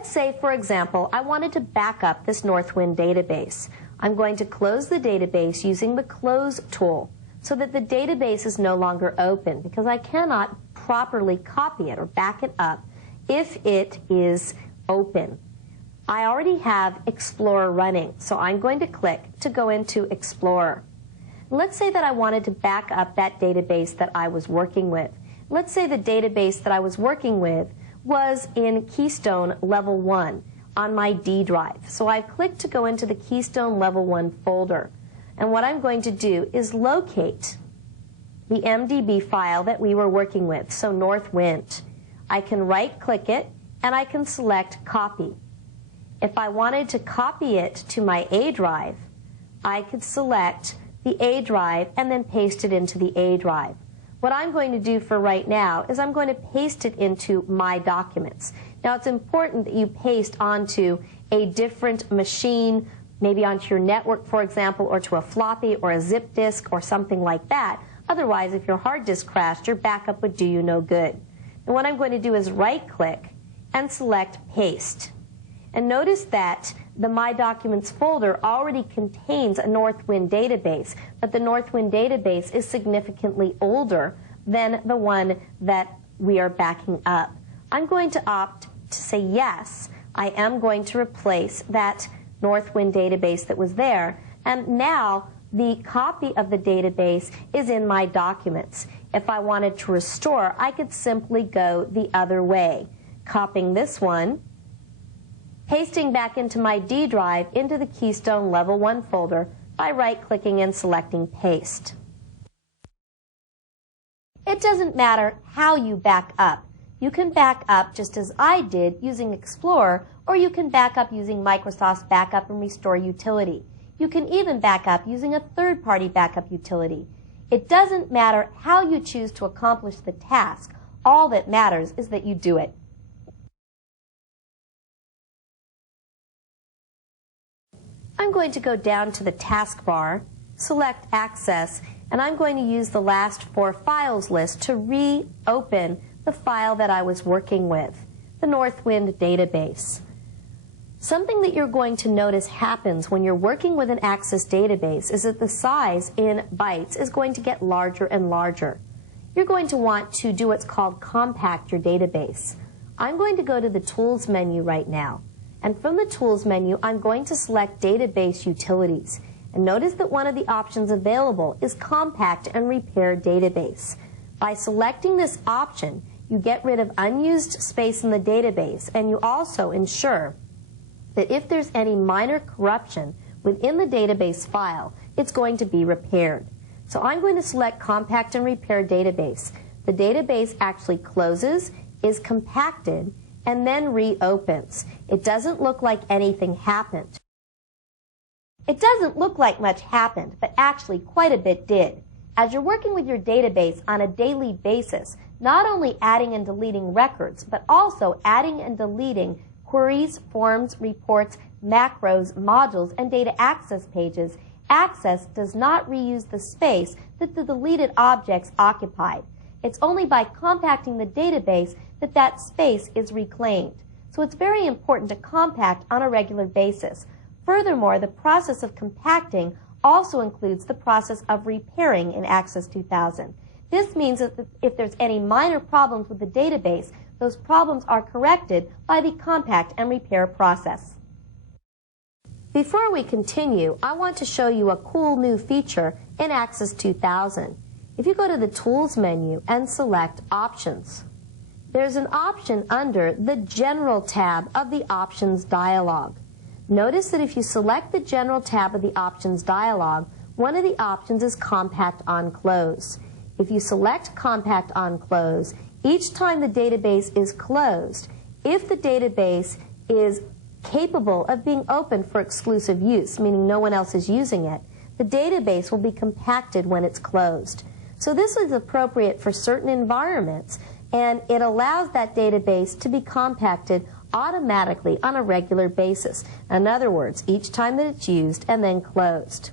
Let's say, for example, I wanted to back up this Northwind database. I'm going to close the database using the Close tool so that the database is no longer open because I cannot properly copy it or back it up if it is open. I already have Explorer running, so I'm going to click to go into Explorer. Let's say that I wanted to back up that database that I was working with. Let's say the database that I was working with was in Keystone Level 1 on my D drive. So I've clicked to go into the Keystone Level 1 folder. And what I'm going to do is locate the MDB file that we were working with, so Northwind. I can right-click it, and I can select Copy. If I wanted to copy it to my A drive, I could select the A drive and then paste it into the A drive. What I'm going to do for right now is I'm going to paste it into My Documents. Now, it's important that you paste onto a different machine, maybe onto your network, for example, or to a floppy or a zip disk or something like that. Otherwise, if your hard disk crashed, your backup would do you no good. And what I'm going to do is right-click and select Paste. And notice that the My Documents folder already contains a Northwind database, but the Northwind database is significantly older than the one that we are backing up. I'm going to opt to say yes. I am going to replace that Northwind database that was there, and now the copy of the database is in My Documents. If I wanted to restore, I could simply go the other way, copying this one, pasting back into my D drive into the Keystone Level 1 folder by right-clicking and selecting Paste. It doesn't matter how you back up. You can back up just as I did using Explorer, or you can back up using Microsoft's Backup and Restore utility. You can even back up using a third-party backup utility. It doesn't matter how you choose to accomplish the task. All that matters is that you do it. I'm going to go down to the taskbar, select Access, and I'm going to use the last 4 files list to reopen the file that I was working with, the Northwind database. Something that you're going to notice happens when you're working with an Access database is that the size in bytes is going to get larger and larger. You're going to want to do what's called compact your database. I'm going to go to the Tools menu right now. And from the Tools menu, I'm going to select Database Utilities. And notice that one of the options available is Compact and Repair Database. By selecting this option, you get rid of unused space in the database, and you also ensure that if there's any minor corruption within the database file, it's going to be repaired. So I'm going to select Compact and Repair Database. The database actually closes, is compacted, and then reopens. It doesn't look like anything happened. It doesn't look like much happened, but actually quite a bit did. As you're working with your database on a daily basis, not only adding and deleting records, but also adding and deleting queries, forms, reports, macros, modules, and data access pages, Access does not reuse the space that the deleted objects occupied. It's only by compacting the database that that space is reclaimed. So it's very important to compact on a regular basis. Furthermore, the process of compacting also includes the process of repairing in Access 2000. This means that if there's any minor problems with the database, those problems are corrected by the compact and repair process. Before we continue, I want to show you a cool new feature in Access 2000. If you go to the Tools menu and select Options, there's an option under the General tab of the Options dialog. Notice that if you select the General tab of the Options dialog, one of the options is Compact on Close. If you select Compact on Close, each time the database is closed, if the database is capable of being open for exclusive use, meaning no one else is using it, the database will be compacted when it's closed. So this is appropriate for certain environments, and it allows that database to be compacted automatically on a regular basis. In other words, each time that it's used and then closed.